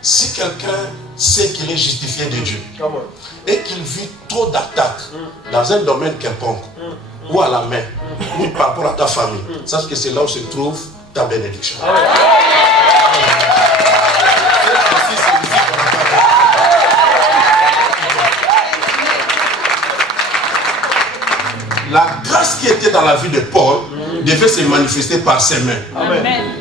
Si quelqu'un sait qu'il est justifié de Dieu et qu'il vit trop d'attaques dans un domaine quelconque, ou à la main, ou par rapport à ta famille, sache que c'est là où se trouve ta bénédiction. La grâce qui était dans la vie de Paul devait se manifester par ses mains. Amen.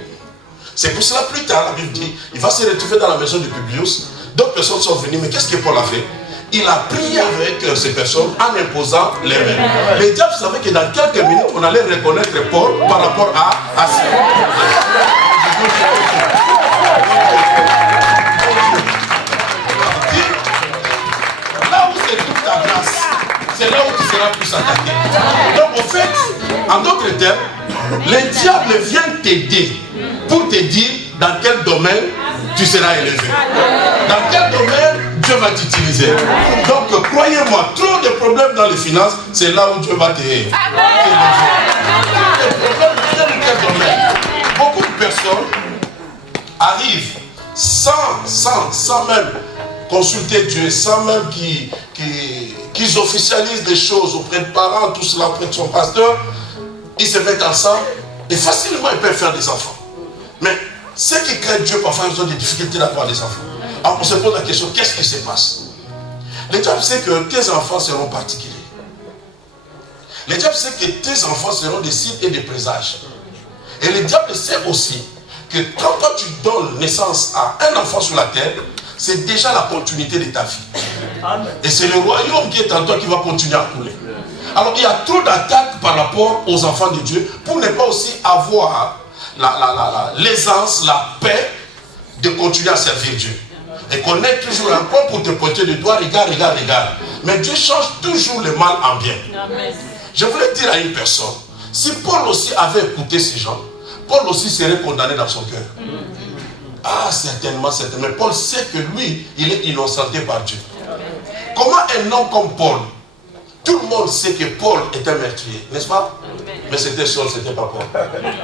C'est pour cela plus tard, la Bible dit, il va se retrouver dans la maison de Publius. D'autres personnes sont venues, mais qu'est-ce que Paul a fait? Il a prié avec ces personnes en imposant les mains. Le diable savait que dans quelques minutes, on allait reconnaître Paul par rapport à ça. Là où c'est toute ta grâce, c'est là où tu seras plus attaqué. Donc, en fait, en d'autres termes, le diable vient t'aider pour te dire dans quel domaine tu seras élevé. Dans quel domaine Dieu va t'utiliser. Donc, croyez-moi, trop de problèmes dans les finances, c'est là où Dieu va t'élever. Beaucoup de personnes arrivent sans même consulter Dieu, sans même qu'ils officialisent des choses auprès de parents, tout cela auprès de son pasteur. Ils se mettent ensemble et facilement ils peuvent faire des enfants. Mais ceux qui craignent Dieu, parfois ils ont des difficultés d'avoir des enfants. Alors on se pose la question, qu'est-ce qui se passe? Le diable sait que tes enfants seront particuliers. Le diable sait que tes enfants seront des signes et des présages. Et le diable sait aussi que quand toi tu donnes naissance à un enfant sur la terre, c'est déjà la continuité de ta vie. Et c'est le royaume qui est en toi qui va continuer à couler. Alors il y a trop d'attaques par rapport aux enfants de Dieu pour ne pas aussi avoir l'aisance, la paix de continuer à servir Dieu. Et qu'on ait toujours un point pour te pointer le doigt, regarde. Mais Dieu change toujours le mal en bien. Amen. Je voulais dire à une personne, si Paul aussi avait écouté ces gens, Paul aussi serait condamné dans son cœur. Ah, certainement. Mais Paul sait que lui, il est innocenté par Dieu. Comment un homme comme Paul, tout le monde sait que Paul est un meurtrier, n'est-ce pas? Mais c'était Saul, c'était pas Paul.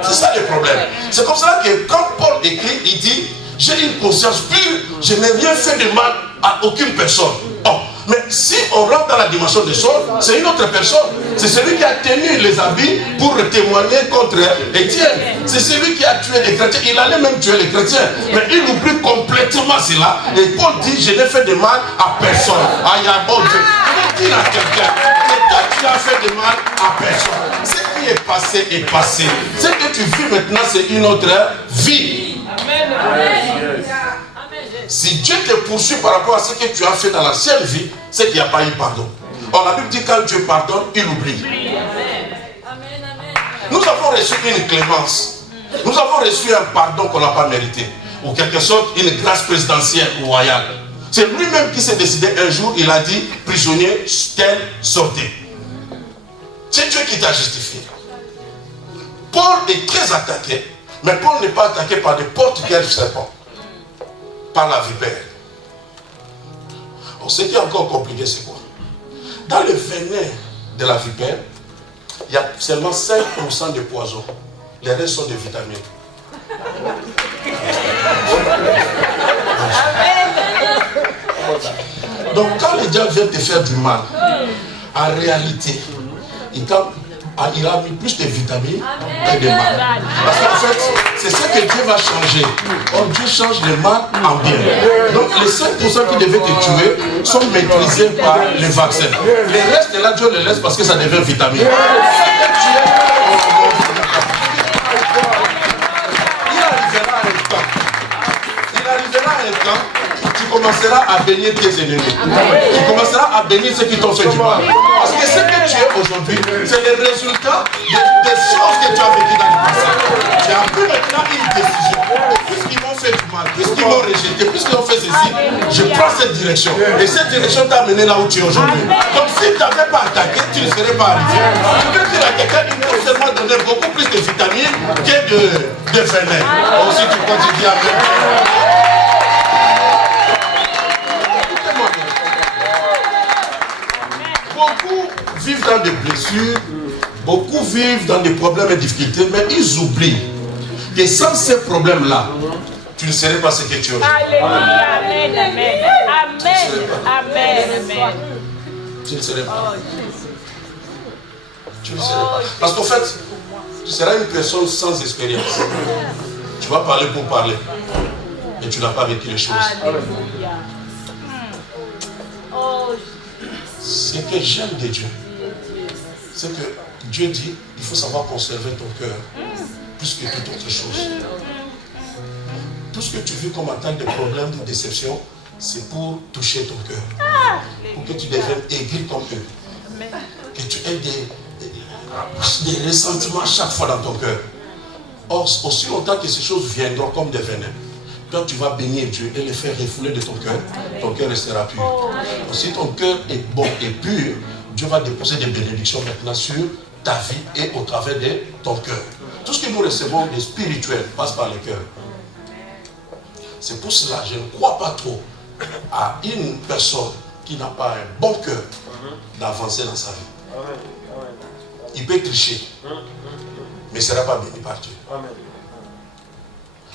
C'est ça le problème. C'est comme ça que quand Paul écrit, il dit, j'ai une conscience pure, je n'ai rien fait de mal à aucune personne. Oh, mais si on rentre dans la dimension de Saul, c'est une autre personne. C'est celui qui a tenu les habits pour témoigner contre Étienne. C'est celui qui a tué les chrétiens. Il allait même tuer les chrétiens. Mais il oublie complètement cela. Et Paul dit, je n'ai fait de mal à personne. Aïe, bon Dieu. Je vais dire à quelqu'un que toi tu as fait de mal à personne. Ce qui est passé est passé. Ce que tu vis maintenant, c'est une autre vie. Amen. Amen. Si Dieu te poursuit par rapport à ce que tu as fait dans l'ancienne vie, c'est qu'il n'y a pas eu pardon. Or la Bible dit quand Dieu pardonne, il oublie. Nous avons reçu une clémence. Nous avons reçu un pardon qu'on n'a pas mérité. Ou quelque sorte, une grâce présidentielle ou royale. C'est lui-même qui s'est décidé un jour, il a dit, prisonnier, tel, sortez. C'est Dieu qui t'a justifié. Paul est très attaqué, mais Paul n'est pas attaqué par n'importe quel serpent. Par la vipère. Alors, ce qui est encore compliqué, c'est quoi? Dans le venin de la vipère, il y a seulement 5% de poison. Les restes sont des vitamines. Donc, quand le diable vient te faire du mal, en réalité, il a mis plus de vitamines que de mal. Parce qu'en fait, c'est ce que Dieu va changer. Or, Dieu change le mal en bien. Donc, les 5% qui devaient te tuer sont maîtrisés par les vaccins. Le reste, là, Dieu le laisse parce que ça devient vitamine. Il arrivera un temps. Tu commenceras à bénir tes ennemis. Tu commenceras à bénir ceux qui t'ont fait du mal. Parce que ce que tu es aujourd'hui, c'est le résultat des choses que tu as vécues dans le passé. Tu as pris maintenant une décision. Puisqu'ils m'ont fait du mal, puisqu'ils m'ont rejeté, puisqu'ils ont fait ceci, je prends cette direction. Et cette direction t'a amené là où tu es aujourd'hui. Donc si tu n'avais pas attaqué, tu ne serais pas arrivé. Tu peux dire à quelqu'un, il faut seulement donner beaucoup plus de vitamines que de venin. Aussi tu peux te dire amen. Beaucoup vivent dans des blessures, beaucoup vivent dans des problèmes et difficultés, mais ils oublient que sans ces problèmes-là, tu ne serais pas ce que tu es aujourd'hui. Alléluia, amen, amen, amen, amen. Tu ne serais pas. Tu ne serais pas. Parce qu'en fait, tu seras une personne sans expérience. Tu vas parler pour parler. Mais tu n'as pas vécu les choses. Alléluia. Ce que j'aime de Dieu, c'est que Dieu dit, il faut savoir conserver ton cœur plus que toute autre chose. Tout ce que tu vis comme attaque de problèmes, de déception, c'est pour toucher ton cœur. Pour que tu deviennes aigri comme eux. Que tu aies des ressentiments chaque fois dans ton cœur. Or, aussi longtemps que ces choses viendront comme des venins, toi tu vas bénir Dieu et les faire refouler de ton cœur restera pur. Donc, si ton cœur est bon et pur, Dieu va déposer des bénédictions maintenant sur ta vie et au travers de ton cœur. Tout ce que nous recevons de spirituel passe par le cœur. C'est pour cela que je ne crois pas trop à une personne qui n'a pas un bon cœur d'avancer dans sa vie. Il peut tricher, mais il ne sera pas béni par Dieu.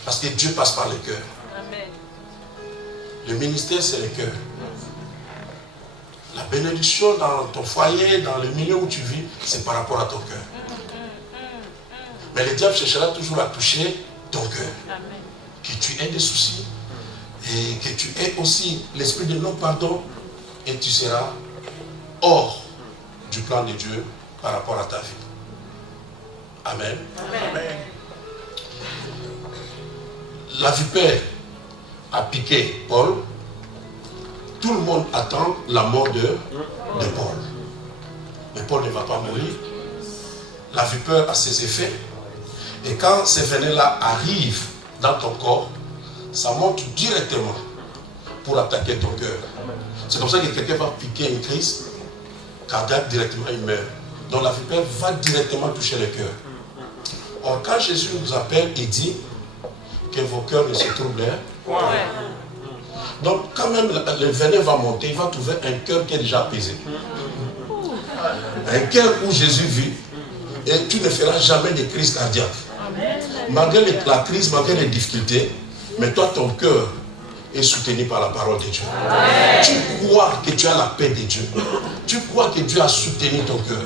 Parce que Dieu passe par le cœur. Le ministère, c'est le cœur. La bénédiction dans ton foyer, dans le milieu où tu vis, c'est par rapport à ton cœur. Mais le diable cherchera toujours à toucher ton cœur. Que tu aies des soucis et que tu aies aussi l'esprit de non-pardon et tu seras hors du plan de Dieu par rapport à ta vie. Amen. Amen. La vipère a piqué Paul. Tout le monde attend la mort de Paul. Mais Paul ne va pas mourir. La vipère a ses effets. Et quand ces venins-là arrivent dans ton corps, ça monte directement pour attaquer ton cœur. C'est comme ça que quelqu'un va piquer une crise cardiaque, directement il meurt. Donc la vipère va directement toucher le cœur. Or, quand Jésus nous appelle et dit que vos cœurs ne se troublent, donc quand même le venin va monter, il va trouver un cœur qui est déjà apaisé. Un cœur où Jésus vit, et tu ne feras jamais de crise cardiaque. Malgré la crise, malgré les difficultés, mais toi ton cœur est soutenu par la parole de Dieu. Tu crois que tu as la paix de Dieu. Tu crois que Dieu a soutenu ton cœur.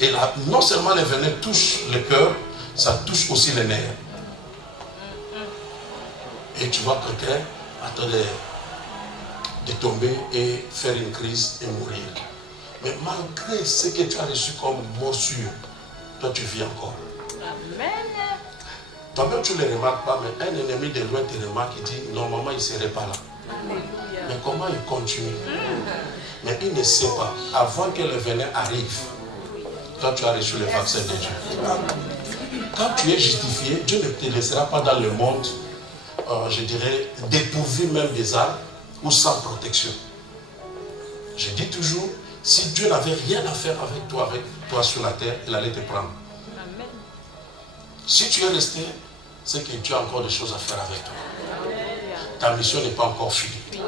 Et là, non seulement les venins touchent le cœur, ça touche aussi les nerfs. Et tu vois quelqu'un attendre de tomber et faire une crise et mourir. Mais malgré ce que tu as reçu comme morsure, toi tu vis encore. Amen. Toi-même tu ne le remarques pas, mais un ennemi de loin te remarque et dit normalement il ne serait pas là. Alléluia. Mais comment il continue? Mais il ne sait pas. Avant que le venin arrive, toi tu as reçu le vaccin de Dieu. Quand tu es justifié, Dieu ne te laissera pas dans le monde, je dirais, dépourvu même des armes ou sans protection. Je dis toujours, si Dieu n'avait rien à faire avec toi sur la terre, il allait te prendre. Amen. Si tu es resté, c'est que Dieu a encore des choses à faire avec toi. Amen. Ta mission n'est pas encore finie.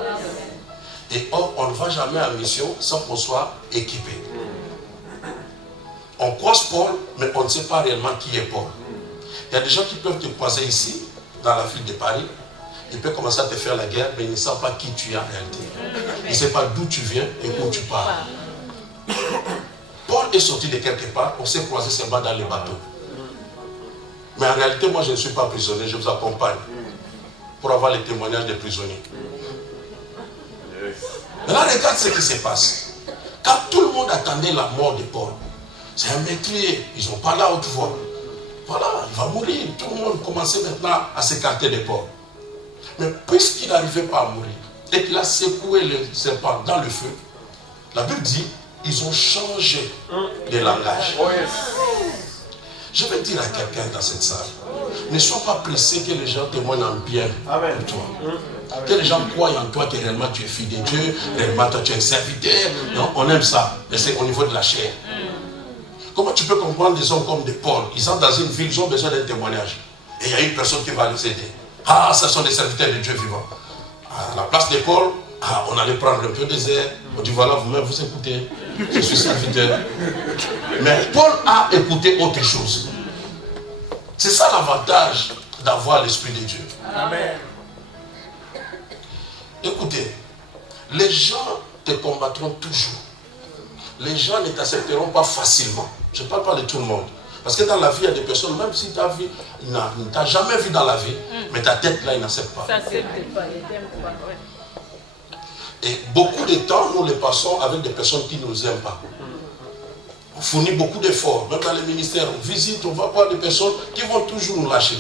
Et or, on ne va jamais en mission sans qu'on soit équipé. On croise Paul, mais on ne sait pas réellement qui est Paul. Il y a des gens qui peuvent te croiser ici, dans la ville de Paris. Ils peuvent commencer à te faire la guerre, mais ils ne savent pas qui tu es en réalité. Ils ne savent pas d'où tu viens et où tu pars. Paul est sorti de quelque part, on s'est croisé seulement dans le bateau. Mais en réalité, moi je ne suis pas prisonnier, je vous accompagne pour avoir les témoignages des prisonniers. Maintenant, regarde ce qui se passe. Quand tout le monde attendait la mort de Paul, c'est un métier, ils ont parlé à haute voix. Voilà, il va mourir. Tout le monde commençait maintenant à s'écarter de Paul. Mais puisqu'il n'arrivait pas à mourir et qu'il a secoué le serpent dans le feu, la Bible dit, ils ont changé de langage. Je vais dire à quelqu'un dans cette salle, ne sois pas pressé que les gens témoignent en bien pour toi. Que les gens croient en toi que réellement tu es fils de Dieu, réellement toi tu es un serviteur. Non, on aime ça, mais c'est au niveau de la chair. Comment tu peux comprendre des hommes comme des Paul? Ils sont dans une ville, ils ont besoin d'un témoignage. Et il y a une personne qui va les aider. Ah, ce sont des serviteurs de Dieu vivant. À la place de Paul, on allait prendre un peu des airs. On dit voilà, vous-même vous écoutez. Je suis serviteur. Mais Paul a écouté autre chose. C'est ça l'avantage d'avoir l'Esprit de Dieu. Amen. Écoutez, les gens te combattront toujours. Les gens ne t'accepteront pas facilement. Je ne parle pas de tout le monde. Parce que dans la vie, il y a des personnes, même si ta vie ne t'a jamais vu dans la vie, mais ta tête là, il n'accepte pas. Et beaucoup de temps, nous les passons avec des personnes qui ne nous aiment pas. On fournit beaucoup d'efforts, même dans les ministères, on visite, on va voir des personnes qui vont toujours nous lâcher.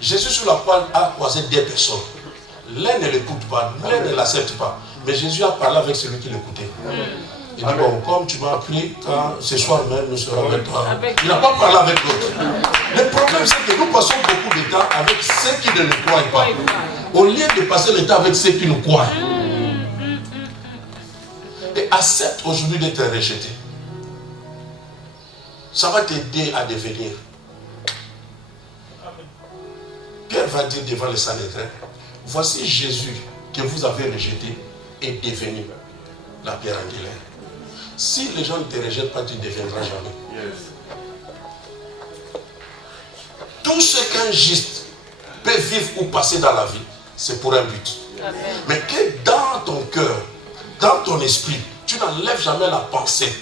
Jésus sur la croix a croisé des personnes. L'un ne l'écoute pas, l'un ne l'accepte pas. Mais Jésus a parlé avec celui qui l'écoutait. Il dit, bon, comme tu m'as appris, ce soir même, nous serons avec toi. Il n'a pas parlé avec l'autre. Le problème, c'est que nous passons beaucoup de temps avec ceux qui ne le croient pas. Au lieu de passer le temps avec ceux qui nous croient. Et accepte aujourd'hui d'être rejeté. Ça va t'aider à devenir. Pierre va dire devant les Sanhédrins, voici Jésus que vous avez rejeté est devenu la pierre angulaire. Si les gens ne te rejettent pas, tu ne deviendras jamais. Tout ce qu'un juste peut vivre ou passer dans la vie, c'est pour un but. Amen. Mais que dans ton cœur, dans ton esprit, tu n'enlèves jamais la pensée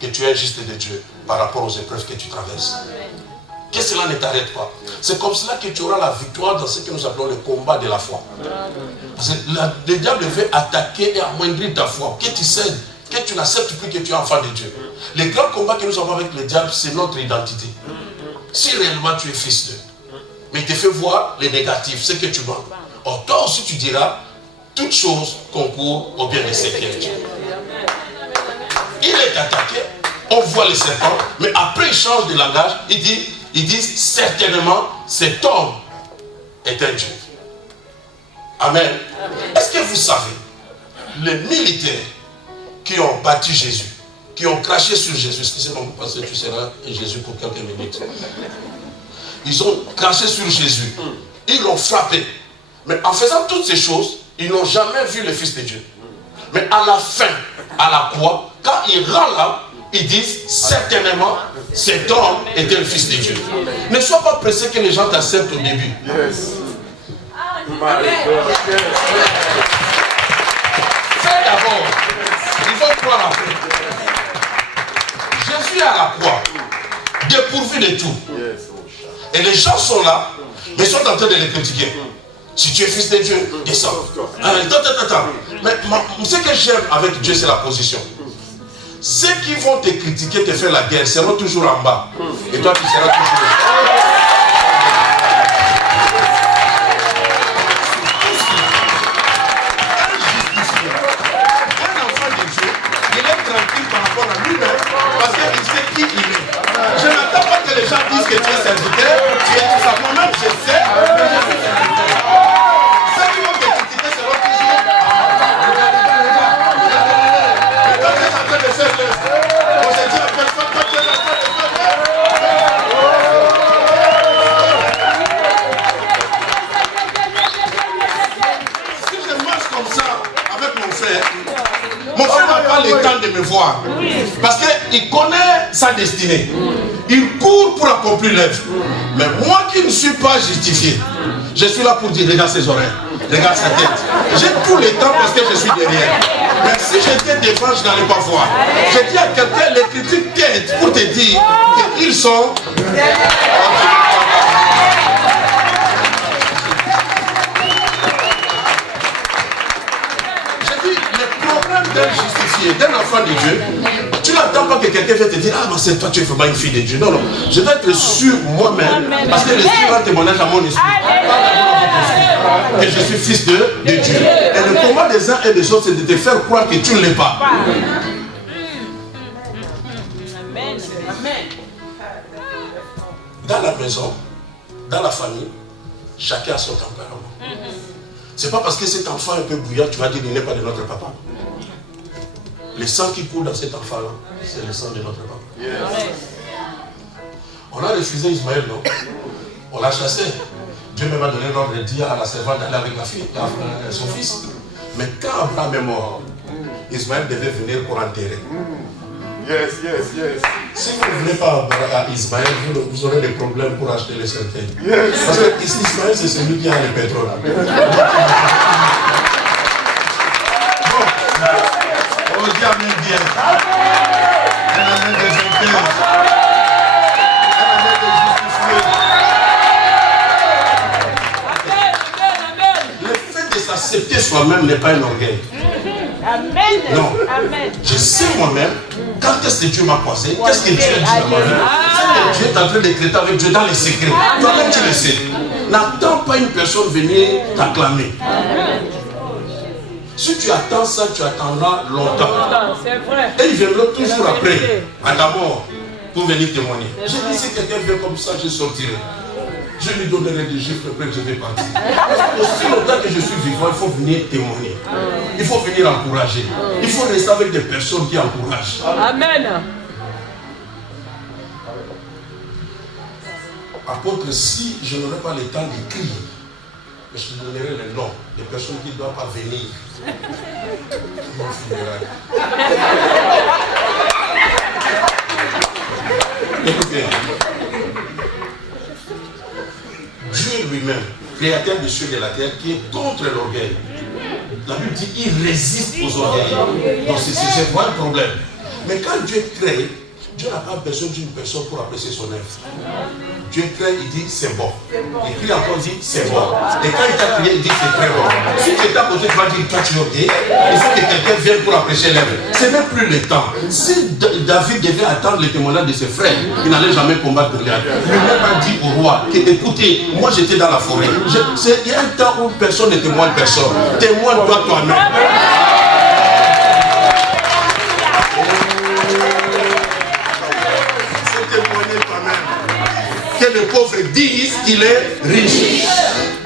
que tu es juste de Dieu par rapport aux épreuves que tu traverses. Amen. Que cela ne t'arrête pas. C'est comme cela que tu auras la victoire dans ce que nous appelons le combat de la foi. Parce que le diable veut attaquer et amoindrir ta foi. Que tu cèdes, que tu n'acceptes plus que tu es enfant de Dieu. Le grand combat que nous avons avec le diable, c'est notre identité. Si réellement tu es fils d'eux, mais il te fait voir les négatifs, ce que tu manques. Or, toi aussi tu diras, toute chose concourt au bien de ceux qui aiment Dieu. Il est attaqué, on voit les serpents, mais après il change de langage, ils disent certainement cet homme est un Dieu. Amen. Amen. Est-ce que vous savez, les militaires qui ont battu Jésus, qui ont craché sur Jésus, excusez-moi parce que tu seras Jésus pour quelques minutes. Ils ont craché sur Jésus, ils l'ont frappé. Mais en faisant toutes ces choses, ils n'ont jamais vu le Fils de Dieu. Mais à la fin, à la croix, quand il rend là, ils disent certainement cet homme était le Fils de Dieu. Ne sois pas pressé que les gens t'acceptent au début. Yes. Fais d'abord. Il faut croire après. Jésus est à la croix, dépourvu de tout. Et les gens sont là, mais ils sont en train de les critiquer. Si tu es fils de Dieu, descends. Attends. Mais ce que j'aime avec Dieu, c'est la position. Ceux qui vont te critiquer, te faire la guerre, seront toujours en bas. Et toi, tu seras toujours là. Un enfant de Dieu, il est tranquille par rapport à lui-même, parce qu'il sait qui il est. Je n'attends pas que les gens disent que tu es serviteur, tu es tout ça. Moi-même, je sais que je suis serviteur. Ceux qui vont te critiquer seront toujours. Mais quand tu es en train de faire l'œuvre, on se dit à personne, quand tu es en train de faire l'œuvre. Si je marche comme ça avec mon frère n'a pas le temps de me voir. Parce qu'il connaît sa destinée. Il court pour accomplir l'œuvre. Mais moi qui ne suis pas justifié, je suis là pour dire, regarde ses oreilles, regarde sa tête. J'ai tout le temps parce que je suis derrière. Mais si j'étais devant, je n'allais pas voir. Je dis à quelqu'un, les critiques t'aident pour te dire qu'ils sont... Je dis, le problème d'un justifié, d'un enfant de Dieu, tu n'attends pas que quelqu'un vienne te dire, ah, mais c'est toi, tu es vraiment une fille de Dieu. Non, non. Je dois être sûr moi-même, parce que l'Esprit rend témoignage à mon esprit. Que je suis fils de Dieu. Et le combat des uns et des autres, c'est de te faire croire que tu ne l'es pas. Dans la maison, dans la famille, chacun a son tempérament. C'est pas parce que cet enfant est un peu bouillant, tu vas dire qu'il n'est pas de notre papa. Le sang qui coule dans cet enfant-là, c'est le sang de notre papa. Yes. On a refusé Ismaël, non? On l'a chassé. Dieu même a donné l'ordre de dire à la servante d'aller avec la fille, son fils. Mais quand Abraham est mort, Ismaël devait venir pour enterrer. Yes. Si vous ne venez pas à Ismaël, vous aurez des problèmes pour acheter les cercueils. Yes. Parce que Ismaël, c'est celui qui a le pétrole. Un amen des vainqueurs. Un amen des justifiés. Le fait de s'accepter soi-même n'est pas un orgueil. Amen. Non. Amen. Je sais moi-même, quand est-ce que Dieu m'a croisé, qu'est-ce que Dieu a dit dans ma vie. C'est que Dieu est en train de traiter avec Dieu dans les secrets. Toi-même tu le sais. N'attends pas une personne venir t'acclamer. Si tu attends ça, tu attendras longtemps. C'est vrai. Et ils viendront toujours après, à la mort, pour venir témoigner. Je dis, si quelqu'un vient comme ça, je sortirai. Je lui donnerai des gifles, après je vais partir. Aussi longtemps que je suis vivant, il faut venir témoigner. Il faut venir encourager. Il faut rester avec des personnes qui encouragent. Amen. Apôtre, si je n'aurais pas le temps d'écrire, je te donnerai les noms des personnes qui ne doivent pas venir. Mon funérail. Écoutez, Dieu lui-même, créateur des cieux et de la terre, qui est contre l'orgueil. La Bible dit qu'il résiste aux orgueils. Donc c'est pas un problème. Mais quand Dieu crée, Dieu n'a pas besoin d'une personne pour apprécier son œuvre. Dieu crée, il dit c'est bon. Il crie encore, il dit c'est bon. Et quand il t'a crié, il dit c'est très bon. Si tu es à côté, tu vas dire toi tu es orgueilleux. Il faut que quelqu'un vienne pour apprécier l'œuvre. Ce n'est plus le temps. Si David devait attendre le témoignage de ses frères, il n'allait jamais combattre Goliath. Lui-même a dit au roi que écoutez, moi j'étais dans la forêt. Il y a un temps où personne ne témoigne personne. Témoigne-toi toi-même. Que les pauvres disent qu'il est riche.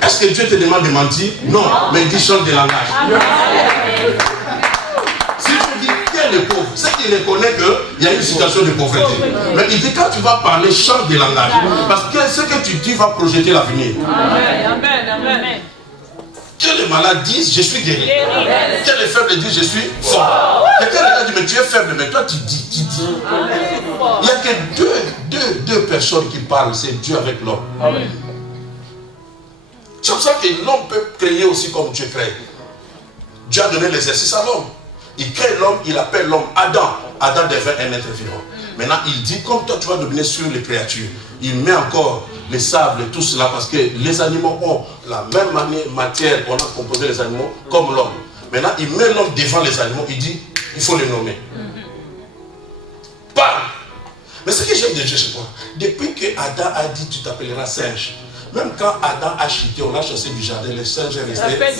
Est-ce que Dieu te demande de mentir? Non, mais il dit change de langage. Si tu dis qu'il est pauvre, c'est qu'il reconnaît qu'il y a une situation de pauvreté. Mais il dit quand tu vas parler, change de langage. Parce que ce que tu dis va projeter l'avenir. Amen. Amen. Que les malades disent je suis guéri. Que les faibles disent je suis fort. Quelqu'un regarde dit mais tu es faible, mais toi tu dis. Il n'y a que deux personnes qui parlent, c'est Dieu avec l'homme. C'est pour ça que l'homme peut créer aussi comme Dieu crée. Dieu a donné l'exercice à l'homme. Il crée l'homme, il appelle l'homme Adam. Adam devient un être vivant. Maintenant, il dit, comme toi tu vas dominer sur les créatures, il met encore les sables et tout cela parce que les animaux ont la même matière qu'on a composé les animaux comme l'homme. Maintenant, il met l'homme devant les animaux, il dit, il faut les nommer. Parle. Mais ce que j'aime de Dieu chez toi, depuis que Adam a dit tu t'appelleras singe, même quand Adam a chuté, on a chassé du jardin, les singes est resté. Je vais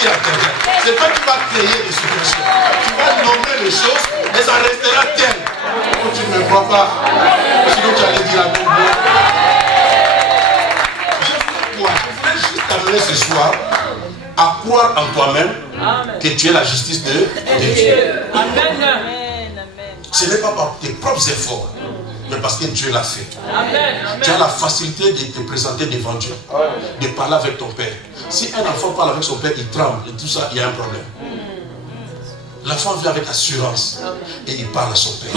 dire à quelqu'un, c'est pas que tu vas créer des situations, tu vas nommer les choses et ça restera tel. Oh, tu ne me crois pas, sinon tu allais dire à mon Dieu. Je voudrais juste t'amener ce soir à croire en toi-même que tu es la justice de Dieu. Amen. Ce n'est pas par tes propres efforts, mais parce que Dieu l'a fait. Amen. Tu as la facilité de te présenter devant Dieu, de parler avec ton père. Si un enfant parle avec son père, il tremble et tout ça, il y a un problème. L'enfant vient avec assurance et il parle à son père.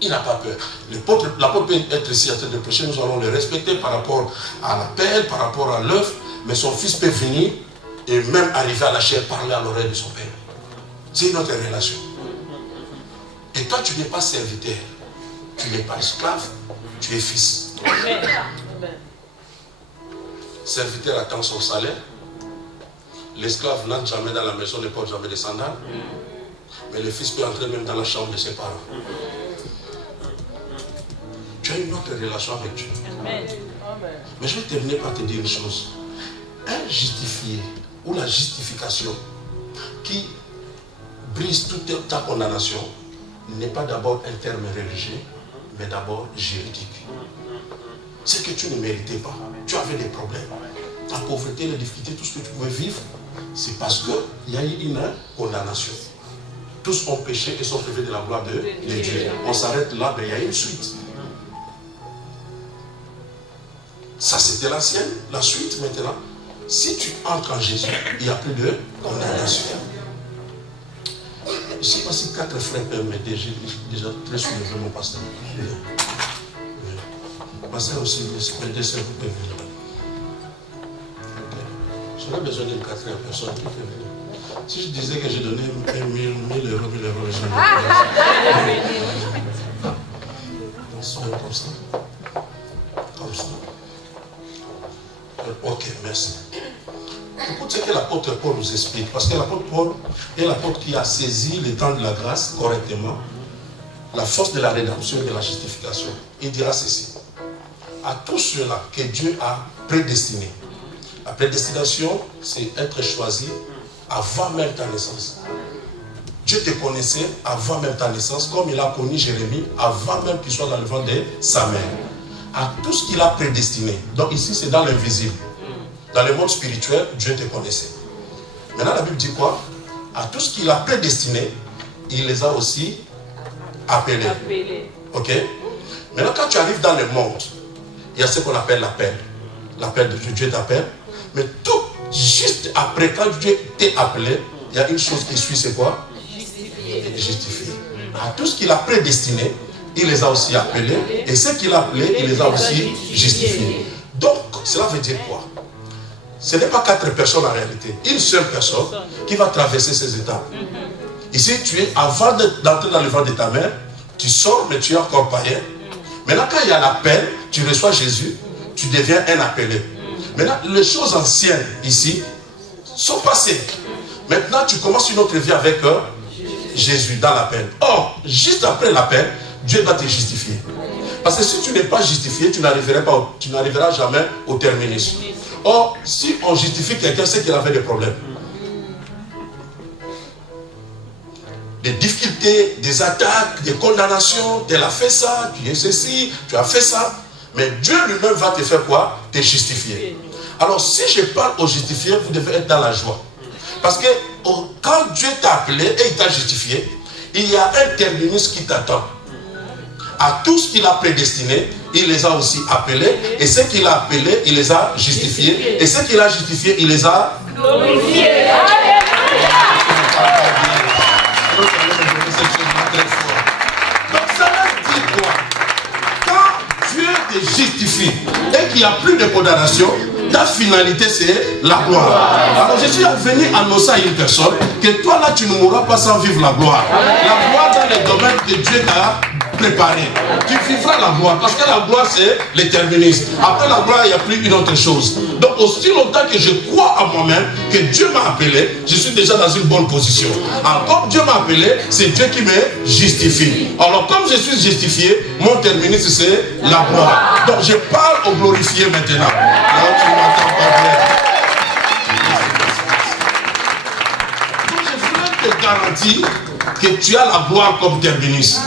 Il n'a pas peur. L'apôtre peut être ici en train de prêcher, nous allons le respecter par rapport à l'appel, par rapport à l'œuvre, mais son fils peut venir et même arriver à la chair, parler à l'oreille de son père. C'est notre relation. Et toi, tu n'es pas serviteur, tu n'es pas esclave, tu es fils. Amen. Serviteur attend son salaire. L'esclave n'entre jamais dans la maison, ne porte jamais de sandales. Mais le fils peut entrer même dans la chambre de ses parents. Tu as une autre relation avec Dieu. Amen. Mais je vais terminer par te dire une chose. Un justifié ou la justification qui brise toute ta condamnation n'est pas d'abord un terme religieux, mais d'abord juridique. C'est que tu ne méritais pas. Tu avais des problèmes. La pauvreté, les difficultés, tout ce que tu pouvais vivre, c'est parce qu'il y a eu une condamnation. Tous ont péché et sont privés de la gloire de Dieu. On s'arrête là, mais il y a une suite. Ça, c'était l'ancienne. La suite, maintenant, si tu entres en Jésus, il n'y a plus de condamnation. Je ne sais pas si 4 frères peuvent m'aider. J'ai déjà très soulevé mon pasteur. Pasteur aussi, mes sœurs, vous pouvez venir. J'aurais besoin d'une 4e personne qui peut venir. Si je disais que j'ai donné 1000 euros, les gens soyons comme ça. Comme ça. Ok, merci. Écoute ce que l'apôtre Paul nous explique. Parce que l'apôtre Paul est l'apôtre qui a saisi le temps de la grâce correctement, la force de la rédemption et de la justification. Il dira ceci. À tous ceux-là que Dieu a prédestinés. La prédestination, c'est être choisi avant même ta naissance. Dieu te connaissait avant même ta naissance, comme il a connu Jérémie avant même qu'il soit dans le ventre de sa mère. À tout ce qu'il a prédestiné. Donc ici, c'est dans l'invisible. Dans le monde spirituel, Dieu te connaissait. Maintenant, la Bible dit quoi? À tout ce qu'il a prédestiné, il les a aussi appelés. Ok? Maintenant, quand tu arrives dans le monde, il y a ce qu'on appelle l'appel. L'appel de Dieu, Dieu t'appelle. Mais tout juste après, quand Dieu t'est appelé, il y a une chose qui suit, c'est quoi? Justifié. À tout ce qu'il a prédestiné, il les a aussi appelés. Et ce qu'il a appelé, il les a aussi justifiés. Donc, cela veut dire quoi? Ce n'est pas 4 personnes en réalité. Une seule personne qui va traverser ces étapes. Ici, tu es, avant d'entrer dans le ventre de ta mère, tu sors, mais tu es encore païen. Maintenant, quand il y a l'appel, tu reçois Jésus, tu deviens un appelé. Maintenant, les choses anciennes ici sont passées. Maintenant, tu commences une autre vie avec Jésus dans l'appel. Or, juste après l'appel, Dieu va te justifier. Parce que si tu n'es pas justifié, tu n'arriveras jamais au terminus. Or, si on justifie quelqu'un, c'est qu'il avait des problèmes. Des difficultés, des attaques, des condamnations. Tu as fait ça, tu es ceci, tu as fait ça. Mais Dieu lui-même va te faire quoi? Te justifier. Alors, si je parle aux justifiés, vous devez être dans la joie. Parce que quand Dieu t'a appelé et il t'a justifié, il y a un terminus qui t'attend. À tout ce qu'il a prédestiné, il les a aussi appelés. Et ce qu'il a appelé, il les a justifiés. Et ce qu'il a justifié, il les a glorifiés. Donc ça veut dire quoi? Quand Dieu te justifie et qu'il n'y a plus de condamnation, ta finalité c'est la gloire. Alors je suis venu annoncer à une personne que toi là tu ne mourras pas sans vivre la gloire. La gloire dans les domaines que Dieu t'a préparé. Tu vivras la gloire parce que la gloire c'est l'éternisme. Après la gloire il n'y a plus une autre chose. Donc aussi longtemps que je crois à moi-même que Dieu m'a appelé, je suis déjà dans une bonne position. Alors comme Dieu m'a appelé, c'est Dieu qui me justifie. Alors comme je suis justifié, mon terminus c'est la gloire. Donc je parle au glorifié maintenant. Alors tu m'entends pas bien. Donc je voulais te garantir que tu as la gloire comme terminus.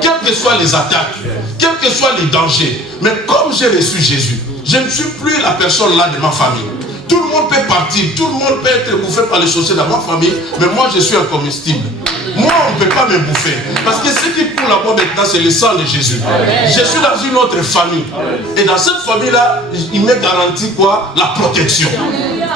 Quelles que soient les attaques, quels que soient les dangers. Mais comme j'ai reçu Jésus, je ne suis plus la personne là de ma famille. Tout le monde peut partir, tout le monde peut être bouffé par les sorciers dans ma famille, mais moi je suis incomestible. Moi on ne peut pas me bouffer. Parce que ce qui coule là-bas maintenant c'est le sang de Jésus. Je suis dans une autre famille. Et dans cette famille-là, il me garantit quoi? La protection.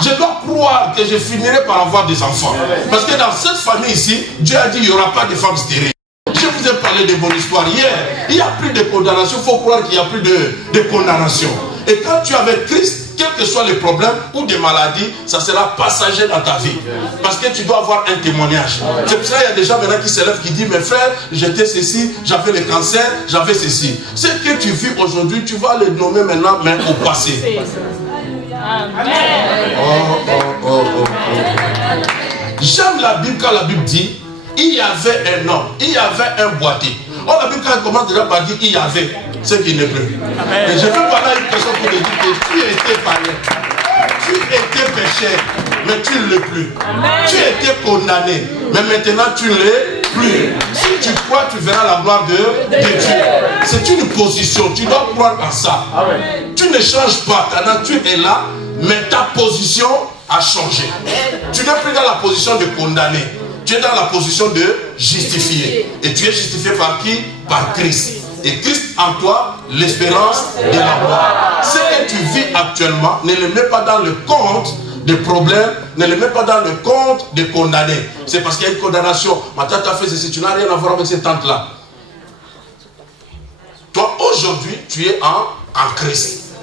Je dois croire que je finirai par avoir des enfants. Parce que dans cette famille ici, Dieu a dit qu'il n'y aura pas de femmes stériles. Je vous ai parlé de mon histoire hier. Il n'y a plus de condamnation. Il faut croire qu'il n'y a plus de condamnation. Et quand tu es avec Christ, quels que soient les problèmes ou des maladies, ça sera passager dans ta vie. Parce que tu dois avoir un témoignage. C'est pour ça qu'il y a des gens maintenant qui s'élèvent qui disent, mes frères, j'étais ceci, j'avais le cancer, j'avais ceci. Ce que tu vis aujourd'hui, tu vas le nommer maintenant, mais au passé. Amen. J'aime la Bible quand la Bible dit, il y avait un homme, il y avait un boîtier. Oh, la Bible quand elle commence déjà par dire, il y avait ce qui n'est plus. Amen. Et je veux parler à une personne pour te dire que tu étais païen, tu étais pécheur, mais tu ne l'es plus. Amen. Tu étais condamné, mais maintenant tu ne l'es plus. Si tu crois, tu verras la gloire de Dieu. C'est une position, tu dois croire en ça. Amen. Tu ne changes pas, ta nature est là, mais ta position a changé. Amen. Tu n'es plus dans la position de condamné. Tu es dans la position de justifié. Et tu es justifié par qui? Par Christ. Et Christ en toi, l'espérance de la gloire. Ce que tu vis actuellement, ne le mets pas dans le compte des problèmes, ne le mets pas dans le compte des condamnés. C'est parce qu'il y a une condamnation. Ma tante a fait ceci, tu n'as rien à voir avec cette tante-là. Toi, aujourd'hui, tu es en Christ.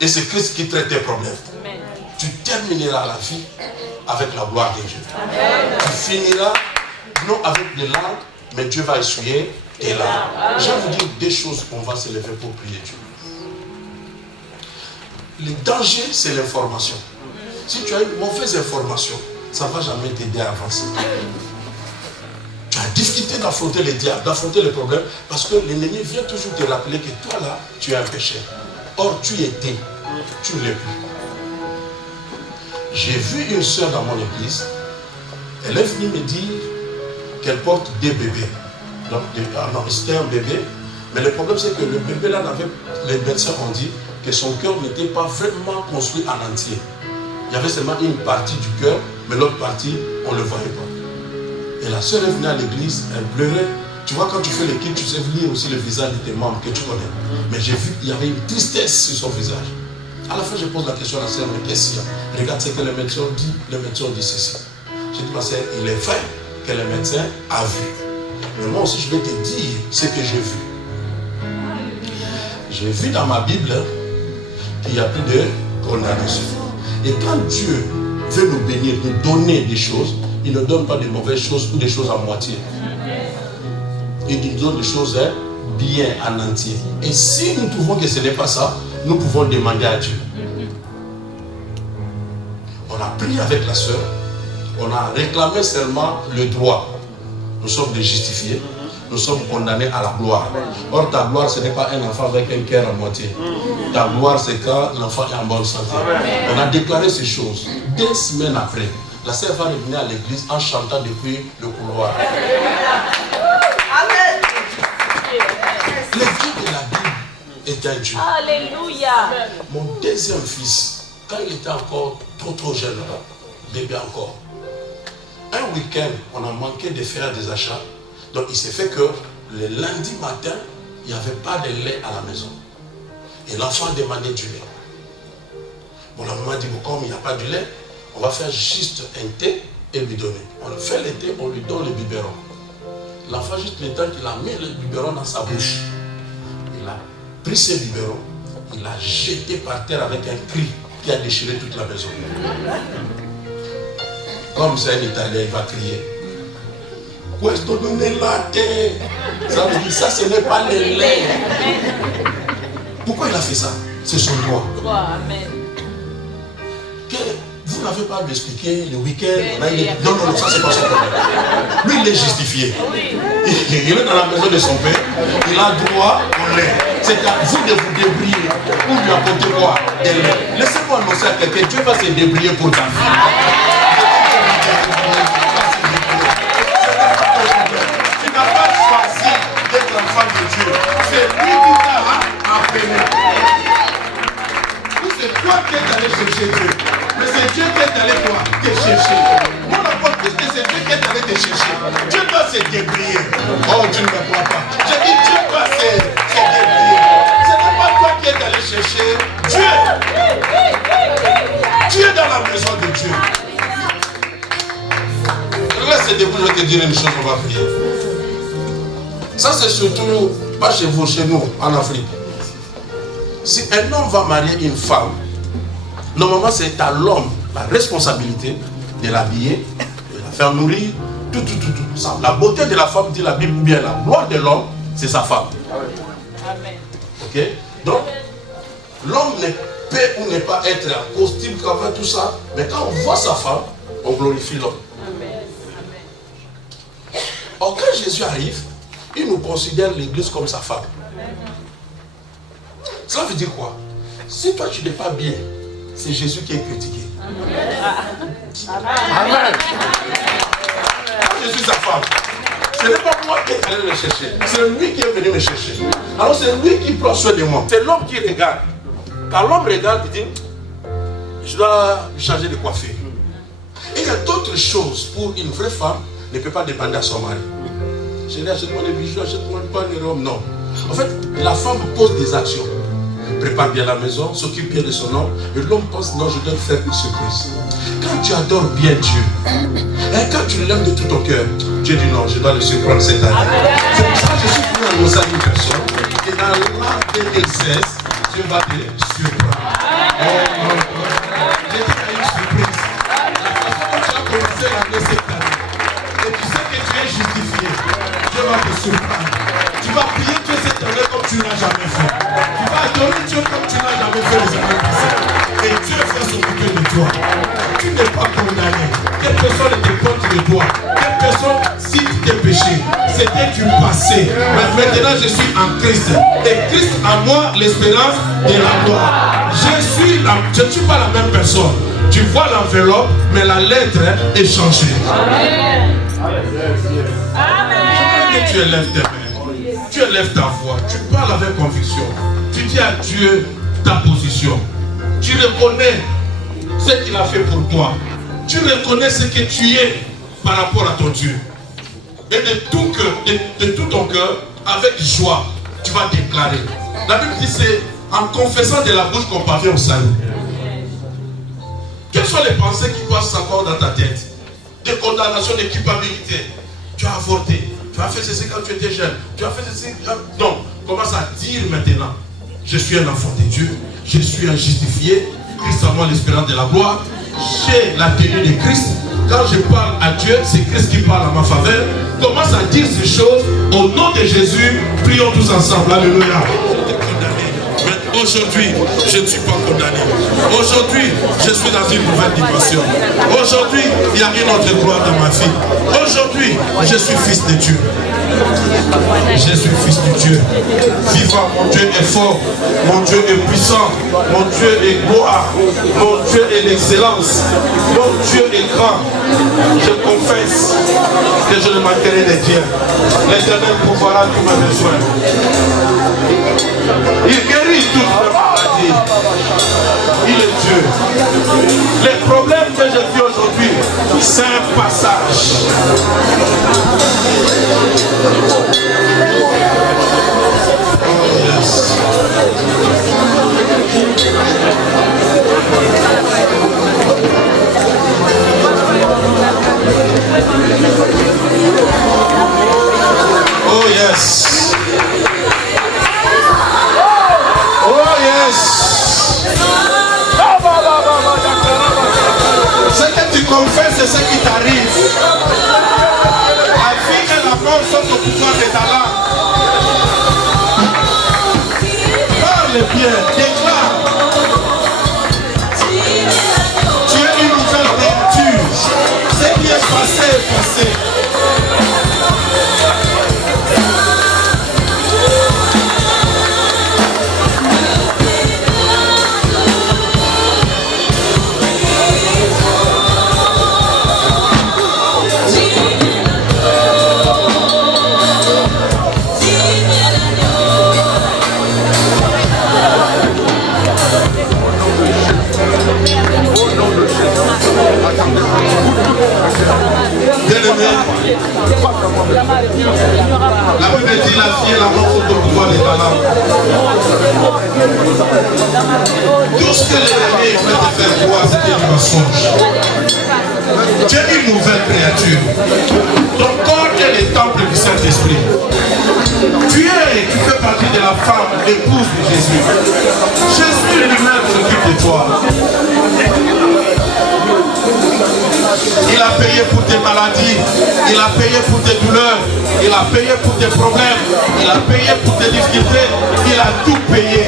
Et c'est Christ qui traite tes problèmes. Tu termineras la vie avec la gloire de Dieu. Amen. Tu finiras non avec des larmes, mais Dieu va essuyer tes larmes. Je vais vous dire des choses qu'on va se lever pour prier Dieu. Le danger, c'est l'information. Si tu as une mauvaise information, ça ne va jamais t'aider à avancer. Tu as difficulté d'affronter les diables, d'affronter les problèmes, parce que l'ennemi vient toujours te rappeler que toi là, tu es un pécheur. Or, tu étais, tu ne l'es plus. J'ai vu une soeur dans mon église, elle est venue me dire qu'elle porte des bébés. Donc, non, c'était un bébé, mais le problème c'est que le bébé là, les médecins ont dit que son cœur n'était pas vraiment construit en entier. Il y avait seulement une partie du cœur, mais l'autre partie, on ne le voyait pas. Et la soeur est venue à l'église, elle pleurait. Tu vois, quand tu fais le culte, tu sais lire aussi le visage de tes membres que tu connais. Mais j'ai vu qu'il y avait une tristesse sur son visage. À la fin, je pose la question à la sœur, mais qu'est-ce qu'il y a? Regarde ce que le médecin dit. Le médecin dit ceci. J'ai dit, ma sœur, il est vrai que le médecin a vu. Mais moi aussi, je vais te dire ce que j'ai vu. J'ai vu dans ma Bible qu'il n'y a plus de condamnation. Et quand Dieu veut nous bénir, nous donner des choses, il ne donne pas de mauvaises choses ou des choses à moitié. Il nous donne des choses bien en entier. Et si nous trouvons que ce n'est pas ça, nous pouvons demander à Dieu. On a prié avec la sœur, on a réclamé seulement le droit. Nous sommes des justifiés, nous sommes condamnés à la gloire. Or, ta gloire, ce n'est pas un enfant avec un cœur à moitié. Ta gloire, c'est quand l'enfant est en bonne santé. On a déclaré ces choses. 2 semaines après, la sœur va revenir à l'église en chantant depuis le couloir. Le Dieu de la Bible est un Dieu. Alléluia. Mon deuxième fils, quand il était encore trop jeune, bébé encore, un week-end, on a manqué de faire des achats. Donc il s'est fait que le lundi matin, il n'y avait pas de lait à la maison. Et l'enfant demandait du lait. Bon, la maman dit, bon, comme il n'y a pas de lait, on va faire juste un thé et lui donner. On fait le thé, on lui donne le biberon. L'enfant, juste le temps qu'il a mis le biberon dans sa bouche, il a pris ce biberon, il l'a jeté par terre avec un cri qui a déchiré toute la maison. Comme c'est un Italien, il va crier. Questo non è latte. Ça veut dire, ça ce n'est pas le lait. Pourquoi il a fait ça? C'est son droit. Amen. Que vous n'avez pas à m'expliquer le week-end. Non, ça c'est pas son problème. Lui, il est justifié. Il est dans la maison de son père. Il a droit au lait. C'est à vous de vous débrouiller pour lui apporter quoi? Des lait. Laissez-moi annoncer à quelqu'un, Dieu va se débrouiller pour ta vie. Tu n'as pas choisi d'être enfant de Dieu. C'est lui qui t'a appelé. C'est toi qui es allé chercher Dieu. Mais c'est Dieu qui est allé quoi? Te chercher. Mon apôtre, puisque c'est Dieu qui est allé te chercher. Dieu doit se débrouiller. Oh, tu ne me crois pas. J'ai dit Dieu doit se débrouiller. Ce n'est pas toi qui es allé chercher Dieu. Dieu dans la maison de Dieu. Laisse debout, je vais te dire une chose, on va prier. Ça c'est surtout, pas chez vous, chez nous, en Afrique. Si un homme va marier une femme, normalement c'est à l'homme la responsabilité de l'habiller, de la faire nourrir, tout. Ça, la beauté de la femme, dit la Bible, ou bien la gloire de l'homme, c'est sa femme. Amen. Ok? Donc, l'homme ne peut ou ne pas être en costume, cravate, tout ça, mais quand on voit sa femme, on glorifie l'homme. Or, quand Jésus arrive, il nous considère l'église comme sa femme. Cela veut dire quoi? Si toi tu n'es pas bien, c'est Jésus qui est critiqué. Amen. Je suis sa femme. Ce n'est pas moi qui est allé le chercher. C'est lui qui est venu me chercher. Alors c'est lui qui prend soin de moi. C'est l'homme qui regarde. Quand l'homme regarde, il dit, je dois changer de coiffure. Et il y a d'autres choses pour une vraie femme ne peut pas demander à son mari. Je dis, achète-moi des bijoux, achète-moi pas des robes. Non. En fait, la femme pose des actions. Prépare bien la maison, s'occupe bien de son homme. Et l'homme pense, non, je dois faire une surprise. Quand tu adores bien Dieu, et quand tu l'aimes de tout ton cœur, Dieu dit non, je dois le surprendre cette année. C'est pour ça que je suis venu annoncer à une personne. Et dans l'an 2016, Dieu va te surprendre. J'ai dit qu'il y a une surprise. tu n'as jamais fait. Tu vas adorer Dieu comme tu n'as jamais fait les années passées. Et Dieu va s'occuper de toi. Tu n'es pas condamné. Quelle personne te pointe le doigt. Quelle personne cite tes péchés. C'était du passé. Mais maintenant je suis en Christ. Et Christ en moi l'espérance de la gloire. Je ne suis pas la même personne. Tu vois l'enveloppe, mais la lettre est changée. Amen. Je veux que tu élèves tes mains. Tu élèves ta voix. Tu parles avec conviction. Tu dis à Dieu ta position. Tu reconnais ce qu'il a fait pour toi. Tu reconnais ce que tu es par rapport à ton Dieu. Et de tout cœur, de tout ton cœur, avec joie, tu vas déclarer. La Bible dit c'est en confessant de la bouche qu'on parvient au salut. Quelles sont les pensées qui passent encore dans ta tête? De condamnation, de culpabilité. Tu as avorté. Tu as fait ceci quand tu étais jeune. Tu as fait ceci. Non. Commence à dire maintenant. Je suis un enfant de Dieu. Je suis un justifié. Christ en moi l'espérance de la gloire. J'ai la tenue de Christ. Quand je parle à Dieu, c'est Christ qui parle en ma faveur. Commence à dire ces choses. Au nom de Jésus, prions tous ensemble. Alléluia. Aujourd'hui, je ne suis pas condamné. Aujourd'hui, je suis dans une nouvelle dimension. Aujourd'hui, il y a une autre gloire dans ma vie. Aujourd'hui, je suis fils de Dieu. Je suis fils de Dieu. Vivant, mon Dieu est fort. Mon Dieu est puissant. Mon Dieu est gloire. Mon Dieu est l'excellence. Mon Dieu est grand. Je confesse que je ne manquerai de Dieu. L'Éternel pourvoira tous mes besoins. Il guérit toutes mes maladies. Il est Dieu. Les problèmes que je vis aujourd'hui, c'est un passage. Oh yes. Oh yes. Oh yes. Ce que tu confesses, c'est ce qui t'arrive. La vie et la mort sont au pouvoir de ta langue. Parle bien, déclare. Tu es une nouvelle créature. Ce qui est passé est passé. La Bible dit la vie et la mort sont au pouvoir des talents. Tout ce que l'ennemi veut te faire voir, c'est un mensonge. Tu es une nouvelle créature. Ton corps est le temple du Saint-Esprit. Tu fais partie de la femme, l'épouse de Jésus. Jésus lui-même s'occupe de toi. Il a payé pour tes maladies, il a payé pour tes douleurs, il a payé pour tes problèmes, il a payé pour tes difficultés, il a tout payé.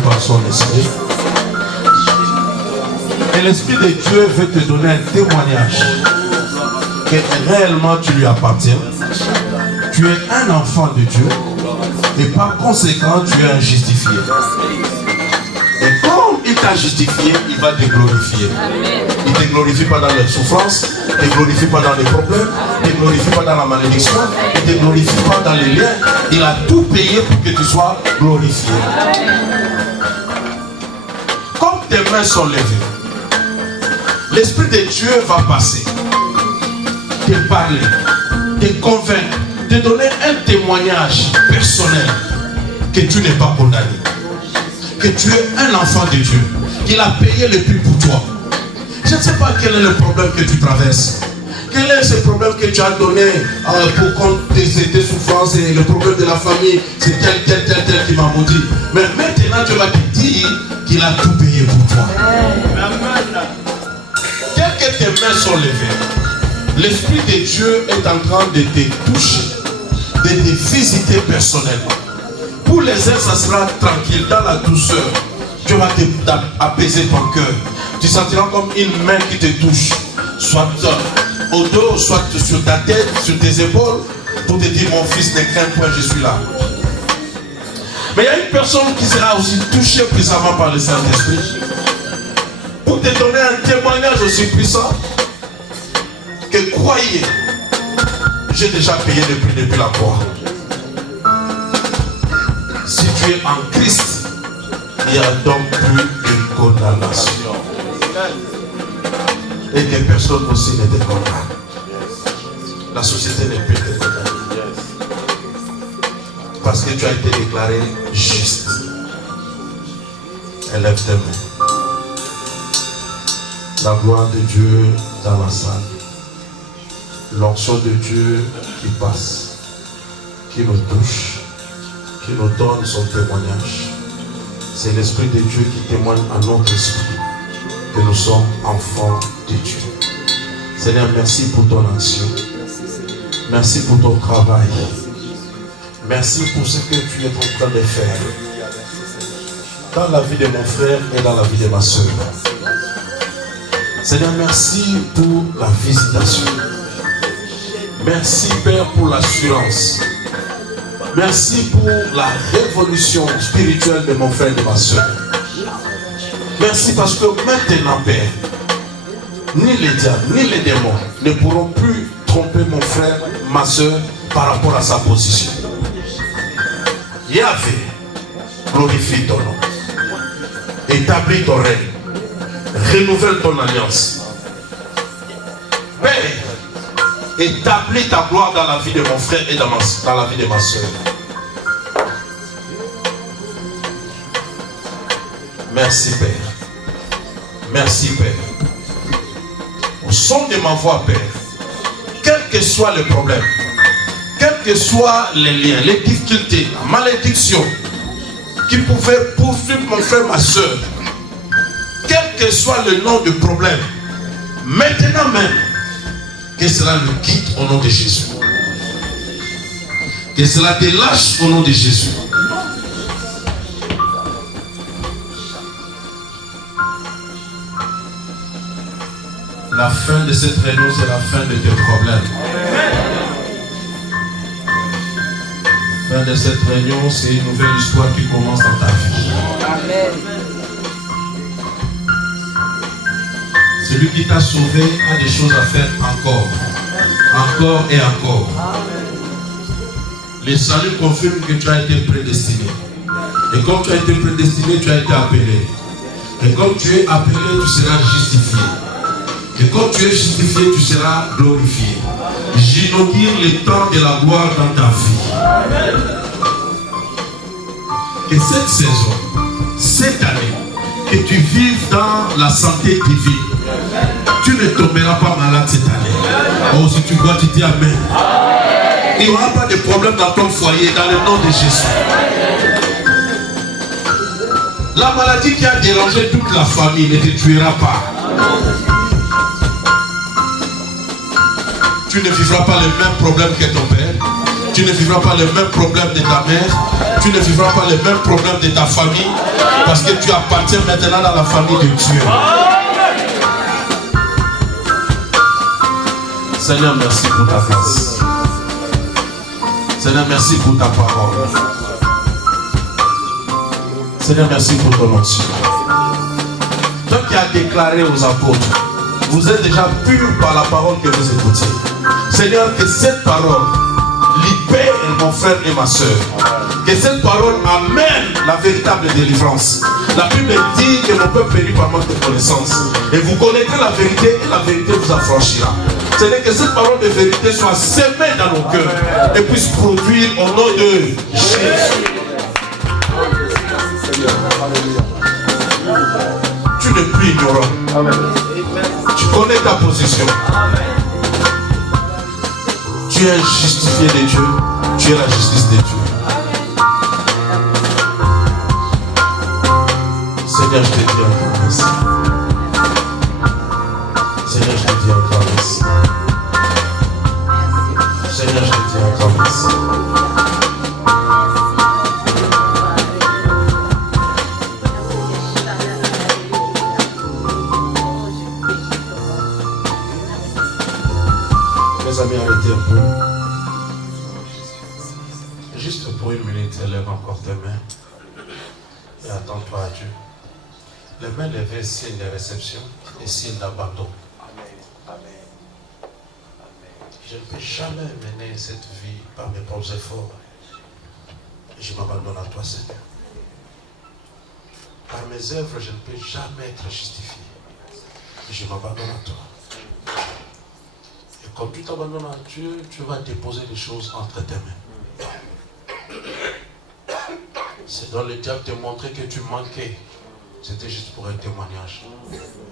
par son esprit. Et l'Esprit de Dieu veut te donner un témoignage que réellement tu lui appartiens. Tu es un enfant de Dieu et par conséquent tu es un justifié. Et comme il t'a justifié, il va te glorifier. Il ne te glorifie pas dans les souffrances, il ne te glorifie pas dans les problèmes, il ne te glorifie pas dans la malédiction, il ne te glorifie pas dans les liens. Il a tout payé pour que tu sois glorifié. Comme tes mains sont levées, l'Esprit de Dieu va passer, te parler, te convaincre, te donner un témoignage personnel que tu n'es pas condamné, que tu es un enfant de Dieu, qu'il a payé le prix pour toi. Je ne sais pas quel est le problème que tu traverses. Quel est ce problème que tu as donné pour contre tes souffrances et le problème de la famille? C'est tel qui m'a maudit. Mais maintenant, Dieu va te dire qu'il a tout payé pour toi. Dès que tes mains sont levées, l'Esprit de Dieu est en train de te toucher, de te visiter personnellement. Pour les uns, ça sera tranquille, dans la douceur. Dieu va apaiser ton cœur. Tu sentiras comme une main qui te touche, soit au dos, soit sur ta tête, sur tes épaules, pour te dire mon fils, ne crains point, je suis là. Mais il y a une personne qui sera aussi touchée puissamment par le Saint-Esprit, pour te donner un témoignage aussi puissant que croyez, j'ai déjà payé le prix depuis la croix. Si tu es en Christ, il n'y a donc plus de condamnation. Et des personnes aussi ne te condamnent. La société ne peut te condamner. Parce que tu as été déclaré juste. Élève tes mains. La gloire de Dieu dans la salle. L'onction de Dieu qui passe, qui nous touche, qui nous donne son témoignage. C'est l'Esprit de Dieu qui témoigne à notre esprit que nous sommes enfants de Dieu. Seigneur, merci pour ton action. Merci pour ton travail. Merci pour ce que tu es en train de faire dans la vie de mon frère et dans la vie de ma soeur. Seigneur, merci pour la visitation. Merci, Père, pour l'assurance. Merci pour la révolution spirituelle de mon frère et de ma soeur. Merci parce que maintenant, Père, ni les diables, ni les démons ne pourront plus tromper mon frère, ma soeur, par rapport à sa position. Yahvé, glorifie ton nom. Établis ton règne. Renouvelle ton alliance. Père, établis ta gloire dans la vie de mon frère et dans la vie de ma soeur. Merci, Père. Merci, Père. Au son de ma voix, Père, quel que soit le problème, quels que soient les liens, les difficultés, la malédiction qui pouvait poursuivre mon frère, ma soeur, quel que soit le nom du problème, maintenant même, que cela le quitte au nom de Jésus. Que cela te lâche au nom de Jésus. La fin de cette réunion, c'est la fin de tes problèmes. La fin de cette réunion, c'est une nouvelle histoire qui commence dans ta vie. Amen. Celui qui t'a sauvé a des choses à faire encore. Encore et encore. Le salut confirme que tu as été prédestiné. Et comme tu as été prédestiné, tu as été appelé. Et comme tu es appelé, tu seras justifié. Et comme tu es justifié, tu seras glorifié. J'inaugure le temps de la gloire dans ta vie. Et cette saison, cette année, que tu vives dans la santé divine. Tu ne tomberas pas malade cette année. Oh, si tu crois, tu dis Amen. Il n'y aura pas de problème dans ton foyer, dans le nom de Jésus. La maladie qui a dérangé toute la famille ne te tuera pas. Tu ne vivras pas le même problème que ton père. Tu ne ne vivras pas les mêmes problèmes de ta mère. Tu ne vivras pas les mêmes problèmes de ta famille. Parce que tu appartiens maintenant dans la famille de Dieu. Seigneur, merci pour ta grâce. Seigneur, merci pour ta parole. Seigneur, merci pour ton onction. Toi qui as déclaré aux apôtres, vous êtes déjà purs par la parole que vous écoutez. Seigneur, que cette parole libère mon frère et ma soeur. Que cette parole amène la véritable délivrance. La Bible dit que mon peuple périt par manque de connaissance. Et vous connaîtrez la vérité et la vérité vous affranchira. Seigneur, que cette parole de vérité soit semée dans nos cœurs et puisse produire au nom de Jésus. Tu n'es plus ignorant. Tu connais ta position. Tu es justifié de Dieu. Tu es la justice de Dieu. Seigneur, je te dis encore merci. Seigneur, je te dis encore merci. Seigneur, je te dis encore merci. Mes amis, arrêtez un peu. Juste pour une minute, lève encore tes mains et attends-toi à Dieu. Les mains levées, signe de réception et signe d'abandon. Je ne peux jamais mener cette vie par mes propres efforts. Je m'abandonne à toi, Seigneur. Par mes œuvres, je ne peux jamais être justifié. Je m'abandonne à toi. Et comme tu t'abandonnes à Dieu, tu vas déposer les choses entre tes mains. C'est dans le diable te montrer que tu manquais. C'était juste pour un témoignage.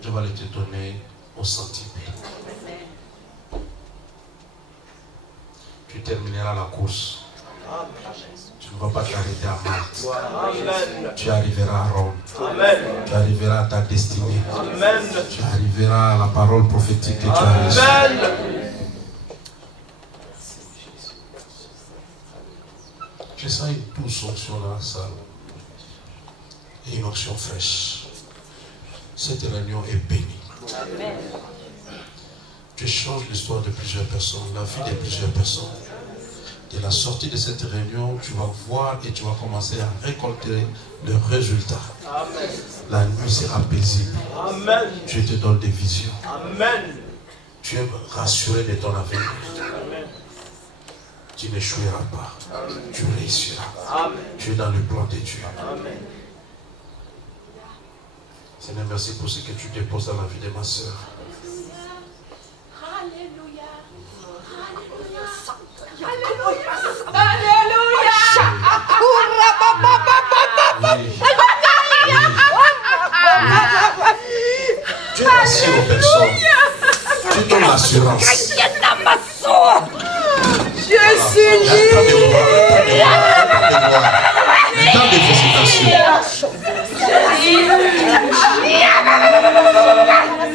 Je vais te donner au centime. Tu termineras la course. Tu ne vas pas t'arrêter à Malte. Tu arriveras à Rome. Tu arriveras à ta destinée. Tu arriveras à la parole prophétique que tu as reçue. Je sens une douce onction dans la salle. Et une onction fraîche. Cette réunion est bénie. Tu changes l'histoire de plusieurs personnes, la vie de plusieurs personnes. De la sortie de cette réunion, tu vas voir et tu vas commencer à récolter le résultat. La nuit sera paisible. Dieu te donne des visions. Tu es rassuré de ton avenir. Tu n'échoueras pas. Tu réussiras. Tu es dans le plan de Dieu. Seigneur, merci pour ce que tu déposes dans la vie de ma soeur. Alléluia. Tu rassures aux personnes. Tu donnes l'assurance. Je suis libre. Dans des félicitations.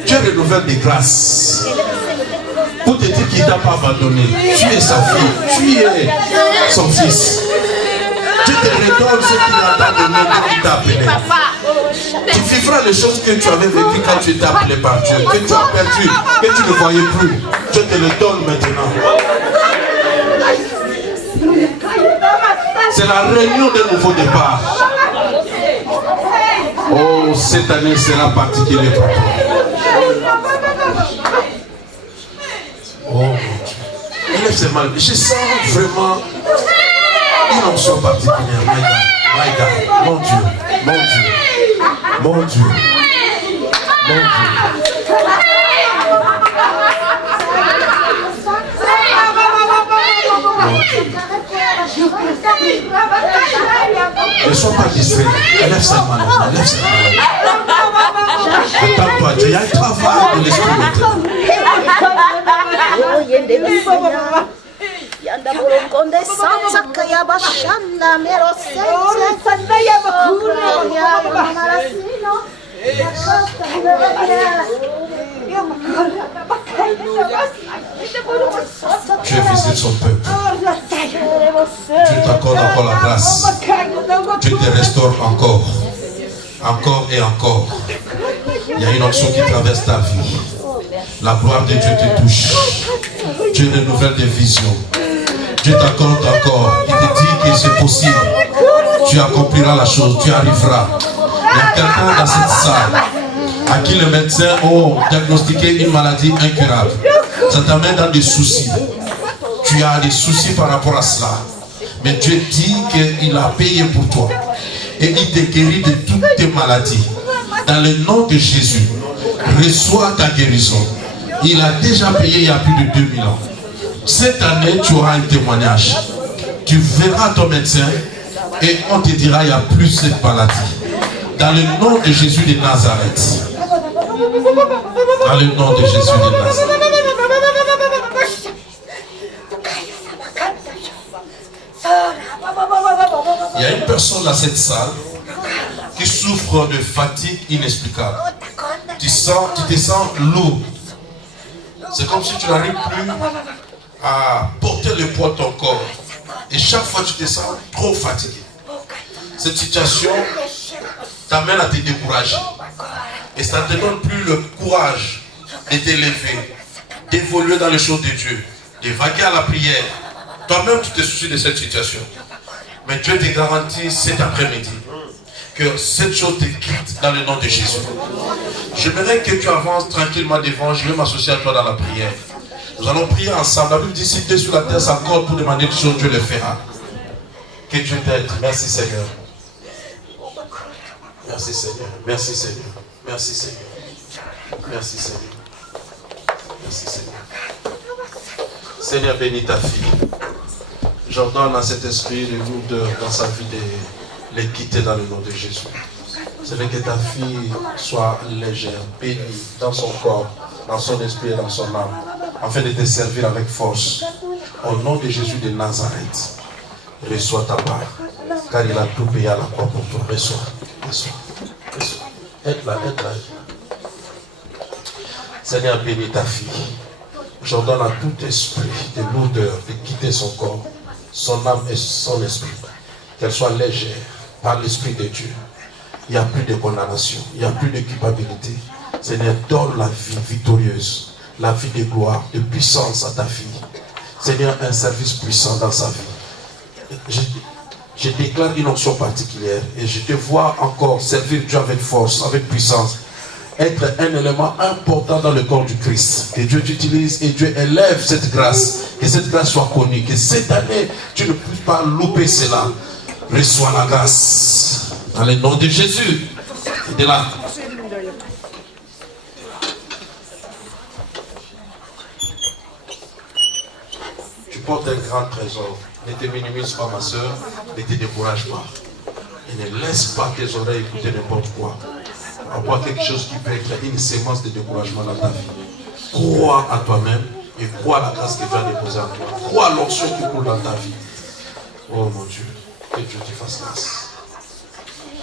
Dieu renouvelle des grâces. Pour te dire qu'il ne t'a pas abandonné. Tu es sa fille. Tu es son fils. Dieu te redonne ce qu'il a donné quand il t'a appelé. Tu vivras les choses que tu avais vécues quand tu étais appelé par Dieu. Que tu as perdu, que tu ne voyais plus. Dieu te le donne maintenant. C'est la réunion d'un nouveau départ. Oh, cette année sera particulière pour toi. Oh mon Dieu. Élève ses mains. Je sens vraiment une onction particulière. My God, mon Dieu, mon Dieu, mon Dieu, mon Dieu. Ne sois pas distrait. Élève sa main. Élève sa main. Attends-toi, Dieu. Il y a un travail de l'esprit maintenant. Dieu visite son peuple. Dieu t'accorde encore la grâce. Dieu te restaure encore. Encore et encore. Il y a une onction qui traverse ta vie. La gloire de Dieu te touche. Dieu renouvelle des visions. Dieu t'accorde encore. Il te dit que c'est possible. Tu accompliras la chose. Tu arriveras. Il y a quelqu'un dans cette salle à qui les médecins ont diagnostiqué une maladie incurable. Ça t'amène dans des soucis. Tu as des soucis par rapport à cela. Mais Dieu dit qu'il a payé pour toi. Et il te guérit de toutes tes maladies. Dans le nom de Jésus, reçois ta guérison. Il a déjà payé il y a plus de 2000 ans. Cette année, tu auras un témoignage. Tu verras ton médecin et on te dira il n'y a plus cette maladie. Dans le nom de Jésus de Nazareth. Dans le nom de Jésus de Nazareth. Il y a une personne dans cette salle qui souffre de fatigue inexplicable. Tu te sens lourd. C'est comme si tu n'arrives plus à porter le poids de ton corps. Et chaque fois tu te sens trop fatigué. Cette situation t'amène à te décourager. Et ça ne te donne plus le courage de t'élever, d'évoluer dans les choses de Dieu, de vaquer à la prière. Toi-même tu te soucies de cette situation. Mais Dieu te garantit cet après-midi que cette chose te quitte dans le nom de Jésus. J'aimerais que tu avances tranquillement devant. Je vais m'associer à toi dans la prière. Nous allons prier ensemble. La Bible dit si tu es sur la terre s'accorde pour demander des choses, Dieu les fera. Que Dieu t'aide. Merci Seigneur. Merci Seigneur. Merci Seigneur. Merci Seigneur. Merci Seigneur. Merci Seigneur. Seigneur, bénis ta fille. J'ordonne à cet esprit de lourdeur dans sa vie de les quitter dans le nom de Jésus. C'est que ta fille soit légère, bénie dans son corps, dans son esprit et dans son âme, afin de te servir avec force. Au nom de Jésus de Nazareth, reçois ta part, car il a tout payé à la croix pour toi. Reçois, reçois, reçois. Aide-la, aide-la. Seigneur, bénis ta fille. J'ordonne à tout esprit de lourdeur de quitter son corps, son âme et son esprit. Qu'elle soit légère par l'Esprit de Dieu. Il n'y a plus de condamnation, il n'y a plus de culpabilité. Seigneur, donne la vie victorieuse, la vie de gloire, de puissance à ta fille. Seigneur, un service puissant dans sa vie. Je déclare une onction particulière et je te vois encore servir Dieu avec force, avec puissance. Être un élément important dans le corps du Christ. Que Dieu t'utilise et Dieu élève cette grâce. Que cette grâce soit connue. Que cette année, tu ne puisses pas louper cela. Reçois la grâce. Dans le nom de Jésus. De là. Tu portes un grand trésor. Ne te minimise pas, ma soeur. Ne te décourage pas. Et ne laisse pas tes oreilles écouter n'importe quoi. Avoir quelque chose qui peut être une sémence de découragement dans ta vie. Crois à toi-même et crois à la grâce que Dieu a déposée en toi. Crois à l'onction qui coule dans ta vie. Oh mon Dieu, que Dieu te fasse grâce.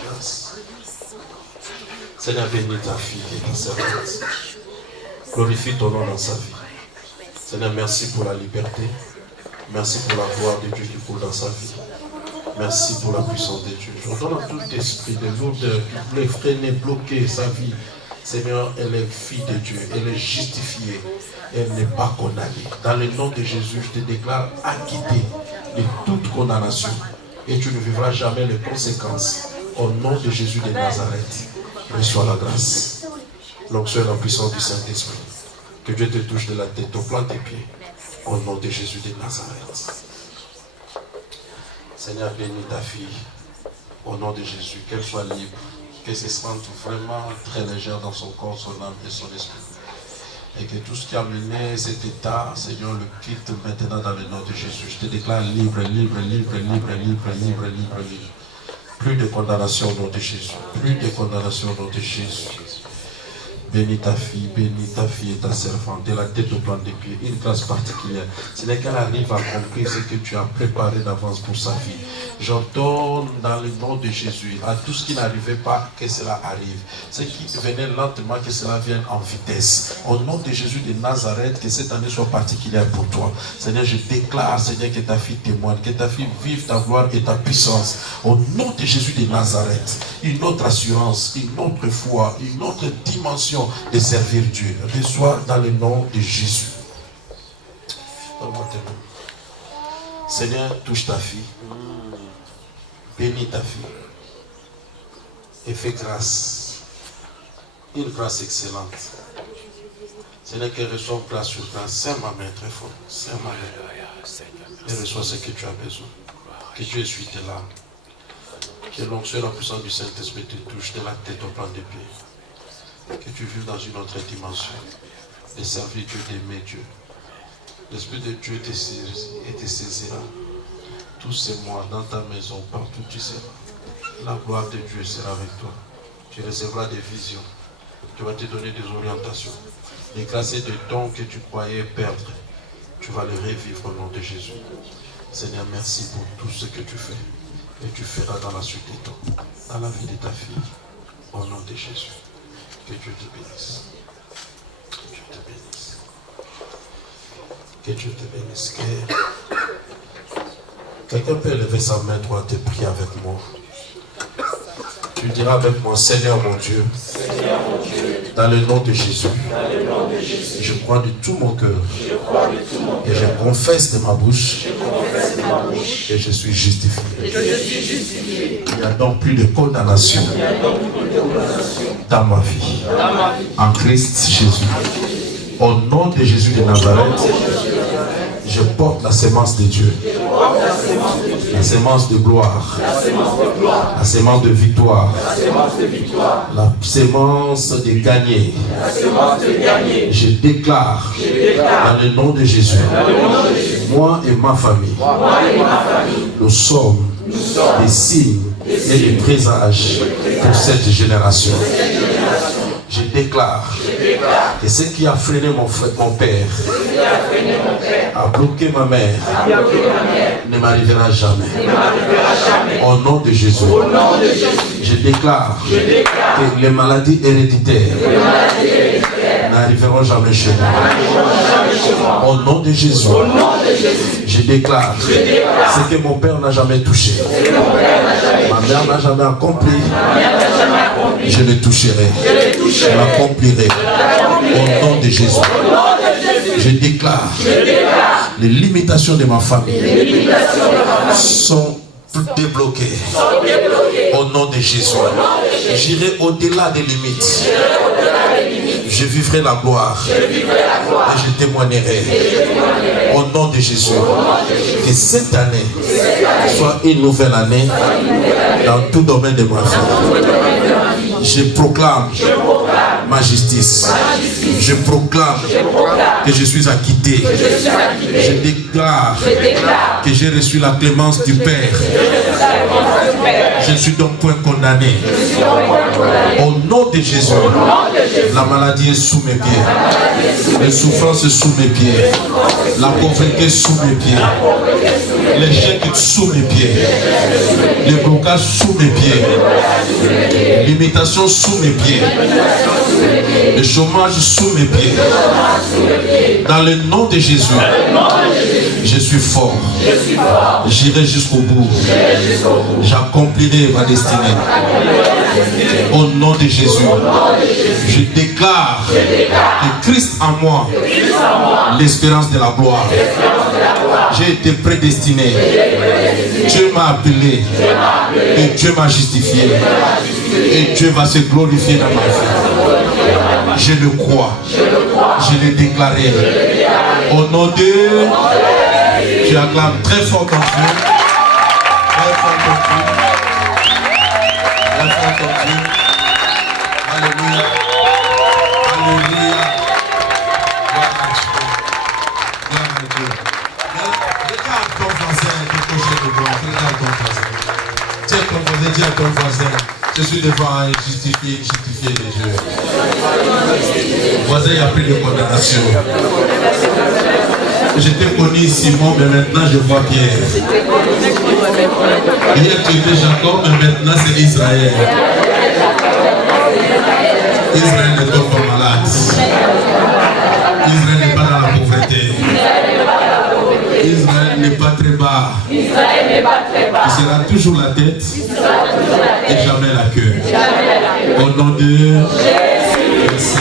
Grâce. Seigneur, bénis ta fille et ta servante. Glorifie ton nom dans sa vie. Seigneur, merci pour la liberté. Merci pour la gloire de Dieu qui coule dans sa vie. Merci pour la puissance de Dieu. Je redonne à tout esprit de lourdeur qui voulait freiner, bloquer sa vie. Seigneur, elle est fille de Dieu. Elle est justifiée. Elle n'est pas condamnée. Dans le nom de Jésus, je te déclare acquitté de toute condamnation. Et tu ne vivras jamais les conséquences. Au nom de Jésus de Nazareth, reçois la grâce. L'onction et la puissance du Saint-Esprit. Que Dieu te touche de la tête au plan des pieds. Au nom de Jésus de Nazareth. Seigneur, bénis ta fille, au nom de Jésus, qu'elle soit libre, qu'elle se sente vraiment très légère dans son corps, son âme et son esprit. Et que tout ce qui a mené cet état, Seigneur, le quitte maintenant dans le nom de Jésus. Je te déclare libre, libre, libre, libre, libre, libre, libre, libre. Plus de condamnation au nom de Jésus. Plus de condamnation au nom de Jésus. Bénis ta fille et ta servante, de la tête au plan des pieds, une grâce particulière. Ce n'est qu'elle arrive à comprendre ce que tu as préparé d'avance pour sa vie. J'ordonne dans le nom de Jésus à tout ce qui n'arrivait pas que cela arrive. Ce qui venait lentement, que cela vienne en vitesse. Au nom de Jésus de Nazareth, que cette année soit particulière pour toi. Seigneur, je déclare, Seigneur, que ta fille témoigne, que ta fille vive ta gloire et ta puissance. Au nom de Jésus de Nazareth, une autre assurance, une autre foi, une autre dimension de servir Dieu. Reçois dans le nom de Jésus. Seigneur, touche ta fille. Bénis ta fille. Et fais grâce. Une grâce excellente. Seigneur, qu'elle reçoive grâce sur grâce. Serre ma main très fort. Serre ma main. Et reçois ce que tu as besoin. Que Dieu essuie tes larmes. Que l'onction et la puissance du Saint-Esprit te touche de la tête au plan des pieds. Que tu vives dans une autre dimension. De servir Dieu, d'aimer Dieu. L'Esprit de Dieu te saisira. Tous ces mois dans ta maison, partout où tu seras. La gloire de Dieu sera avec toi. Tu recevras des visions. Tu vas te donner des orientations. Les grâces et des dons que tu croyais perdre, tu vas les revivre au nom de Jésus. Seigneur, merci pour tout ce que tu fais. Et tu feras dans la suite des temps, dans la vie de ta fille, au nom de Jésus. Que Dieu te bénisse. Que Dieu te bénisse. Que Dieu te bénisse. Quelqu'un peut lever sa main droite et prier avec moi. Tu diras avec moi, Seigneur mon Dieu, dans le nom de Jésus, je crois de tout mon cœur et je confesse de ma bouche que je suis justifié. Il n'y a donc plus de condamnation dans ma vie. En Christ Jésus. Au nom de Jésus de Nazareth, je porte la sémence de Dieu. La sémence de gloire. La sémence de victoire. La sémence de gagner. Je déclare dans le nom de Jésus, moi et ma famille, nous sommes des signes et des présages pour cette génération. Je déclare que ce qui a freiné mon père, a bloqué ma mère, ne m'arrivera jamais. Au nom de Jésus, je déclare que les maladies héréditaires n'arriveront jamais chez moi. Au nom de Jésus, je déclare ce que mon père n'a jamais touché, ma mère n'a jamais accompli, je le toucherai, je l'accomplirai. Au nom de Jésus, je déclare les limitations de ma famille sont débloquées. Au nom de Jésus, j'irai au-delà des limites. Je vivrai la gloire et je témoignerai au nom de Jésus. Que cette année soit une nouvelle année dans tout domaine de ma vie. Je proclame ma justice. Je proclame que je suis acquitté. Je déclare que j'ai reçu la clémence du Père. Je ne suis donc point condamné. Au nom de Jésus, la maladie est sous mes pieds. Les souffrances sous mes pieds. La pauvreté sous mes pieds. L'échec sous mes pieds. Les blocages sous mes pieds. L'imitation sous mes pieds. Le chômage sous mes pieds. Dans le nom de Jésus, je suis fort. J'irai jusqu'au bout. J'accomplirai ma destinée. Au nom de Jésus, je déclare que Christ en moi, l'espérance de la gloire. J'ai été prédestiné. Dieu m'a appelé. Et Dieu m'a justifié. Et Dieu va se glorifier dans ma vie. Je le crois. Je l'ai déclaré. Au nom de... Tu acclames très fort ton Dieu. Très fort ton Dieu. Très fort ton Dieu. Alléluia. Alléluia. Gloire à Dieu. Regarde ton voisin quelque chose de bon. Regarde ton voisin. Tiens ton voisin, dis à ton voisin. Je suis devant justifier les jeux. Voisin, il a pris de condamnation. J'étais connu Simon, mais maintenant je vois Pierre. Hier tu étais Jacob, mais maintenant c'est Israël. Israël ne tombe pas malade. Israël n'est pas dans la pauvreté. Israël n'est pas très bas. Il sera toujours la tête et jamais la queue. Au nom de Jésus. Merci.